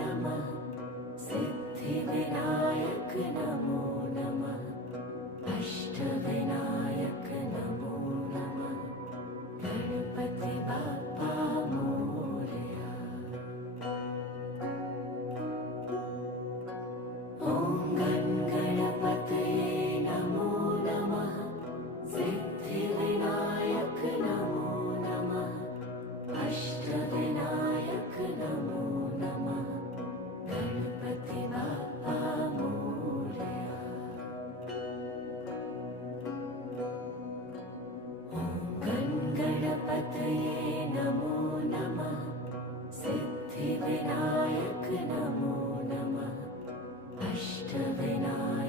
नमः सिद्धिविनायक नमो नमः अष्टविनायक नमो नमः गणपति बाप्पा मोरया। ॐ गणपतये नमो नमः सिद्धिविनायक नमो नमः अष्टविनायक नमो नमः गणपति बाप्पा मोरया। ॐ गणपतये नमो नमः सिद्धिविनायक नमो नमः अष्टविनायक